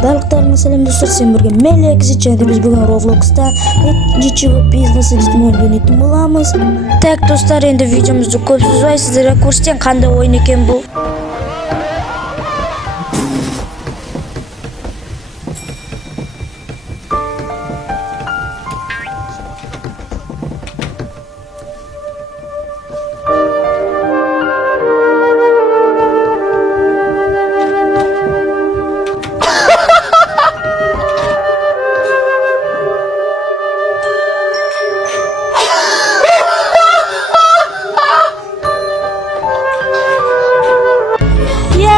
Барлықтарыңа сәлем достар, сен бірге мен Лекси, және біз бүгін Roblox'та YouTube бизнесі дейтін ойын ойнайтын боламыз. Так достар, енді видеомызды көп созбай сіздерге көрсетейін қандай ойын екен бұл.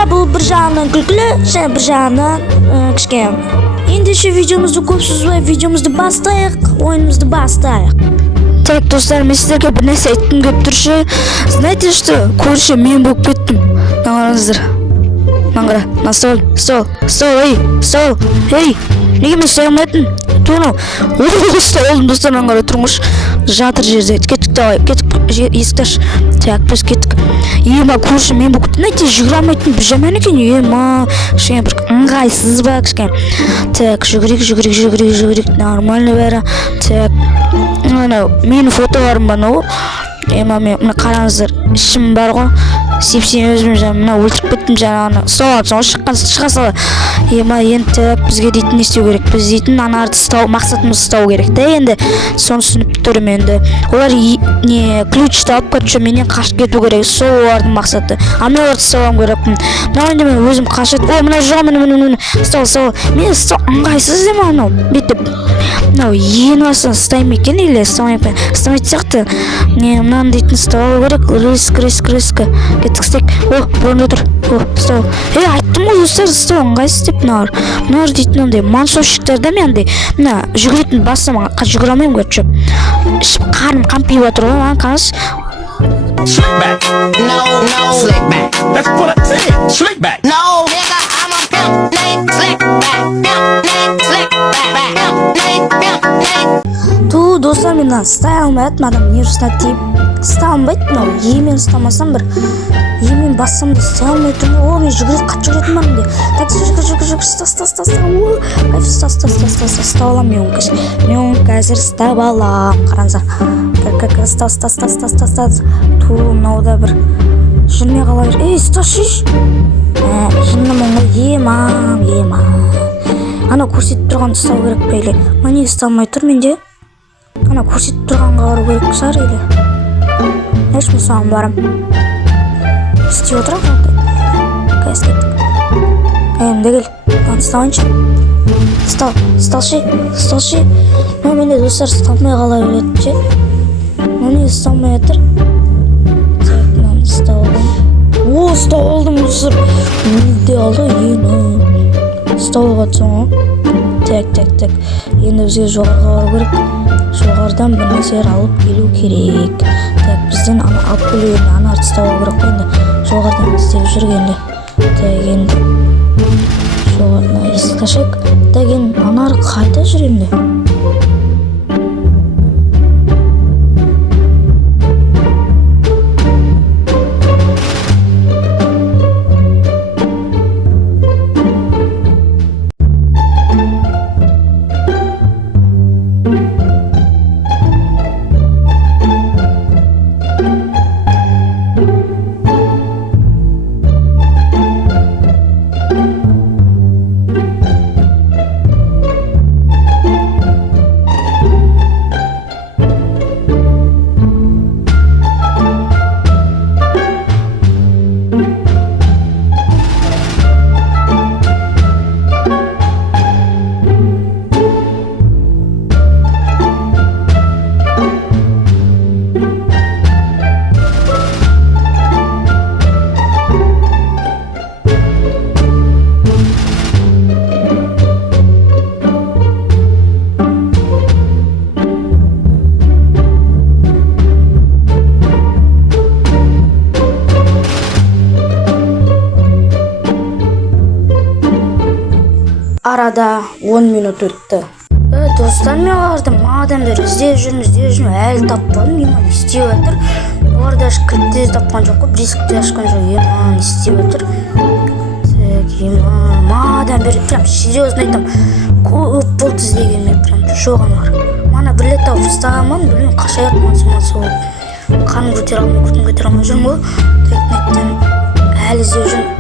Бұл бір жағынан күлкілі, және бір жағынан кішкене. Ендеше видеомызды көп созбай, видеомызды бастайық, ойынымызды бастайық. Так достар, мен сіздерге бір нәрсе айтқым келіп тұршы. Знаете что? Көрші мен болып кеттім. Нағарыңыздар. Нағара, на стол, ей, неге мен стой алмайтын? Туну, столдым достар, нағара тұрмыш. Жатыр жерде, кеттік давай, есікті аш. Так, біз кеттік. Ема, көрші мен болып кеттім. Знаете, жүгіре алмайтын бір жаман екен. Ема, кішкене бір ыңғайсыз ба, кішкене. Так, жүгірек, нормально бәрі. Так, менің фотоларым ба, Ема, мына қараңыздар, ішім бар ғой. Сепсен өзім мына өлтіріп кеттім жаңағыны. Соң шыға сала. Ема, енді бізге дейтін не істеу керек? Біз дейтін анарды мақсатымыз ұстау керек та енді. Соны түсініп тұрмын енді. Олар ключты алып кетіп менен қашып кету керек. Сол олардың мақсаты. Мен оларды ұстауым керекпін. Мына енді мен өзім қашып. Мына жоқ, міне. Ұстау. Мен ұстау ыңғайсыз дема анау. Бүйтіп. Мынау ең басын ұстаймын екен или ұстамайтын сияқты. Мынаны дейтін ұстау керек. Риск. Кеттік істек. Бұрында тұр. Ұстау. Айттым ғой достар, ұстау ыңғайсыз деп мыналар дейтін ондай мансовщиктарда мен андай мына жүгіретін басым жүгіре алмаймын көріп ішіп қарным қампиып отыр ғой маған қараңыз. Slick back. No, slick back. That's what I said. Slick back. No, nigga, I'm a pimp named Slick back. Ту, достар, мен ұстай алмайтын адам не ұстап тиіп ұстай алмайды. Емен ұстамасам бір емен бассам да ұстай алмайтын. Мен жүгірет қатты жүгіретін бармын де. Так, жүгір, ұстап алам мен оны қазір ұстап алам. Қараңыздар. Ұстап. Ту, мынау да бір жүрмей қала бер. Ұсташы. Жынным оңы ема. Ана көрсетіп тұрған ұстау керек пейлі. Міне ұсталмай тұр менде. Ана көрсетіп тұрғанға бару керек шығар елі. Еш мен соған барам. Істей отырақ жалтай. Қайыз кеттік. Әйімді кел. Ұстауыншы. Ұсталшы. Менде достар ұсталмай қала береді. Міне ұсталмай атыр. Мынаны ұстау алдым. Ұстау алдым достар. Мүлде алды ені. Ұстауға тұсың Так. Енді бізге жоғарға бару керек. Жоғардан бір нәрселер алып келу керек. Так, бізден алып келу енді анарды ұстауға керек қой енді. Жоғардан істеп жүргенде. Так, енді жоғардан есік ашайық. Так, енді анары қайда жүремді? Арада 10 минут өтті. Достар, мен олардың адамдар іздеп жүрмін, әлі таппадым. Еман істеп отыр. Оларда кілтті тапқан жоқ қой, есікті ашқан жоқ. Еман істеп отыр. Так, прям серьезно айтам, көп болды іздегеніме, прям жоқ анар. Мана бір рет тауып ұстағанмын, білмеймін қашай атмасы болып. Қаным көтер алмай, күтім көтер алмай жүрмін ғой. Тәйттен әлі іздеп жүрмін.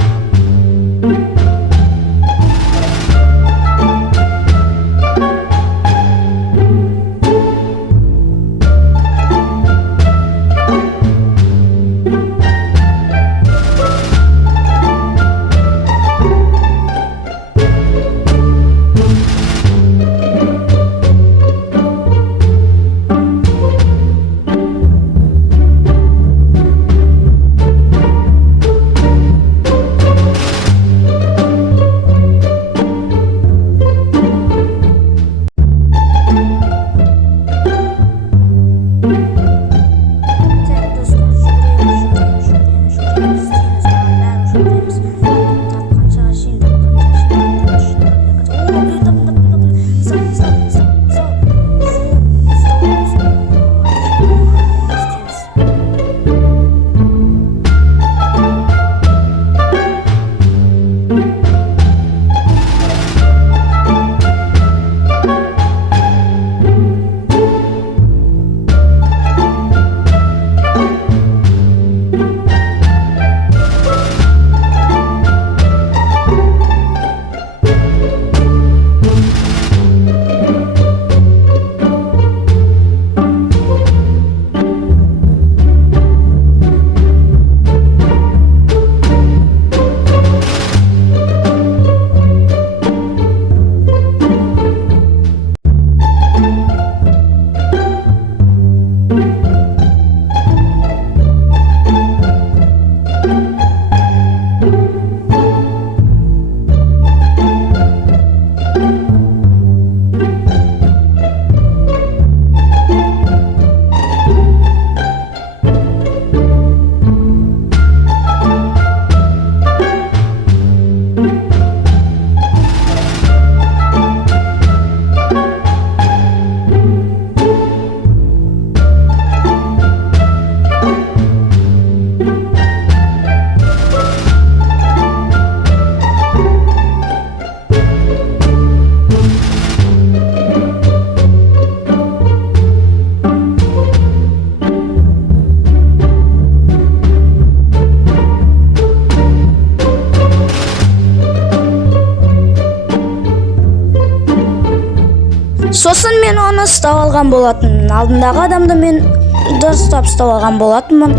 Сосын мен оны ұстап алған болатын. Алдындағы адамды мен дұрыстап ұстап алған болатынмын.